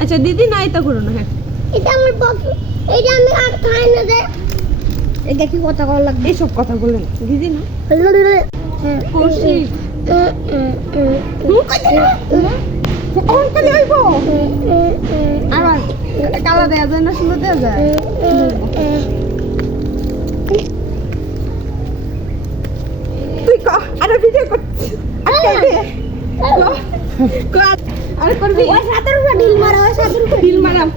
আচ্ছা দিদি নাই তো করো না হ্যাঁ। এটা কি কথা লাগবে। এইসব কথা বললেন দিদি না? কৌশিক কালা দেয়া যায় না সুন্দর দেয়া যায়। তুই ক আরে ভিডিও করছিস আরে করবি? ওই সাতের উপরে ঢিল মারা ওই সাতের উপরে বিল মারাম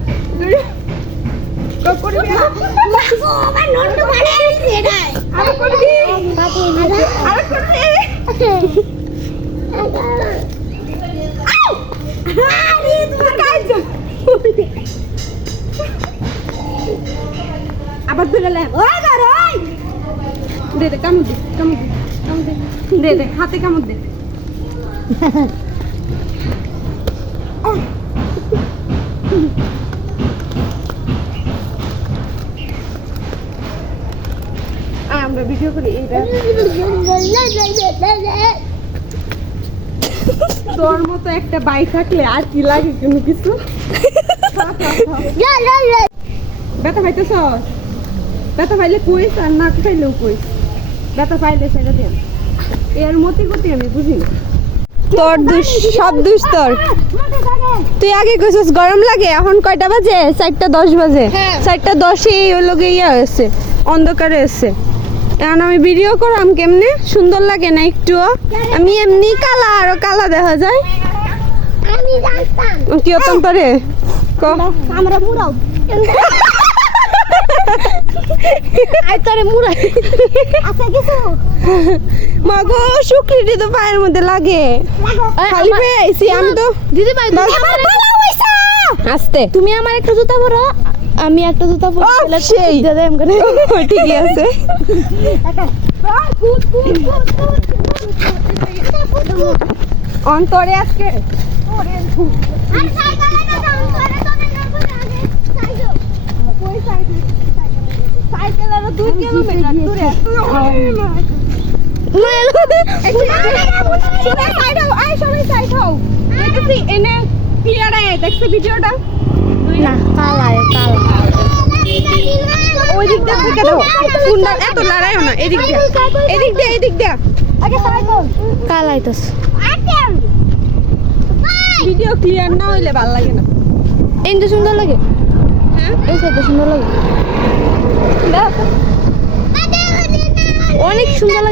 ক করবি ও আমার নন্টু মানে এটাই। আরে করবি? আরে করবি? আরে তোমার কাজ আবার ধরে ওই দে দে, কামড় দে কামড় দে দে হাতে কামড় দে। আমরা ভিডিও করি, এইটা। তোর মতো একটা বাই থাকলে আর কি লাগে কোনো কিছু? ব্যথা পাইতেছ? ব্যথা পাইলে কইস আর না পাইলেও কইস। ব্যথা পাইলে সেটা দেন। এর মতি গতি আমি বুঝি। না তোর দুষ সব দুষ তোর। তুই আগে কইছিস গরম লাগে এখন কয়টা বাজে? চারটা দশ বাজে। হ্যাঁ। চারটা দশে লোকে ইয়া হয়েছে অন্ধকারে এসছে এখন আমি ভিডিও করাম কেমনে? সুন্দর লাগে না একটুও? আমি এমনি কালা আরও কালা দেখা যায়। কি হতাম তোরে ক? আমরা মুরাও আই তোরে আছে কিছু মাগো শুক্রিটি তো পায়ের মধ্যে লাগে। খালি পেয়ে আইছি আমি তো দিদি ভাই বাস- আস্তে। তুমি আমার একটা জুতা পরো আমি একটা জুতা পরো সেই। দাদা এম করে ঠিকই আছে। অন্তরে আজকে সাইকেল আরও দুই কিলোমিটার দূরে তুই সবাই সাইড হও আয় সবাই সাইড হও দেখছি এনে ক্লিয়ার আয় দেখছে ভিডিওটা? না কালায় কালা। ওই দিক দিয়ে থেকে দাও। সুন্দর এত লড়াইও না এদিক দিয়ে। এদিক দিয়ে এদিক দিয়ে। কালাই তো। ভিডিও ক্লিয়ার না হইলে ভালো লাগে না। এই তো সুন্দর লাগে। হ্যাঁ? এই সাইডটা সুন্দর লাগে অনেক সুন্দর লাগে মানে সুন্দর বলতে ক্লিয়ার আইলেই হয় কালা কালাই তো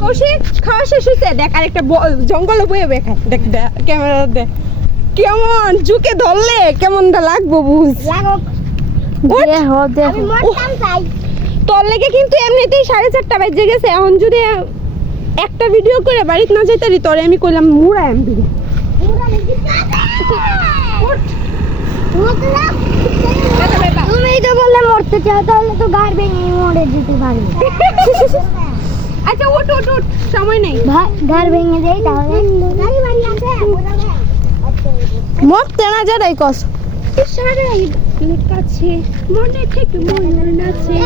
কৌশিক খাওয়া শেষ দেখ ব- জঙ্গলে বয়ে বেখায় দেখ দেখ ক্যামেরা দে কেমন ঝুঁকে ধরলে কেমনটা লাগবো বুঝ তোর লেগে কিন্তু এমনিতেই সাড়ে চারটা বাজে গেছে এখন যদি একটা ভিডিও করে বাড়িতে না যেতে তোরে আমি কইলাম মুড়া এম দিবি তুমি তো বললে মরতে চাও, তাহলে তো গাড় ভেঙে মরে যেতে পারি আচ্ছা উঠ উঠ উঠ সময় নেই। গাড় ভেঙে দেই তাহলে। গাড়ি বাড়ি আছে মরতে না যারাই কস সারাই মনে মনে নাচে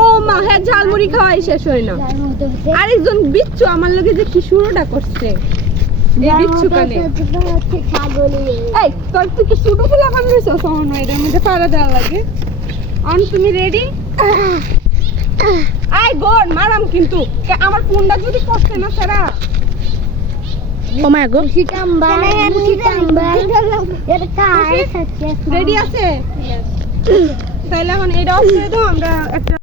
ও মা হ্যাঁ ঝালমুড়ি খাওয়াই শেষ হয় না। আরেকজন বিচ্ছু আমার লগে যে কি শুরুটা করছে। এই বিচ্ছু তোর তুই কি শুরু ফুলা খান রয়েছে মধ্যে পাড়া দেওয়া লাগে। অন তুমি রেডি আই গোড মারাম কিন্তু। আমার ফোনটা যদি করছে না সারা। ও এর কাজ রেডি আছে? তাহলে এখন এটা অফ করে দাও আমরা একটা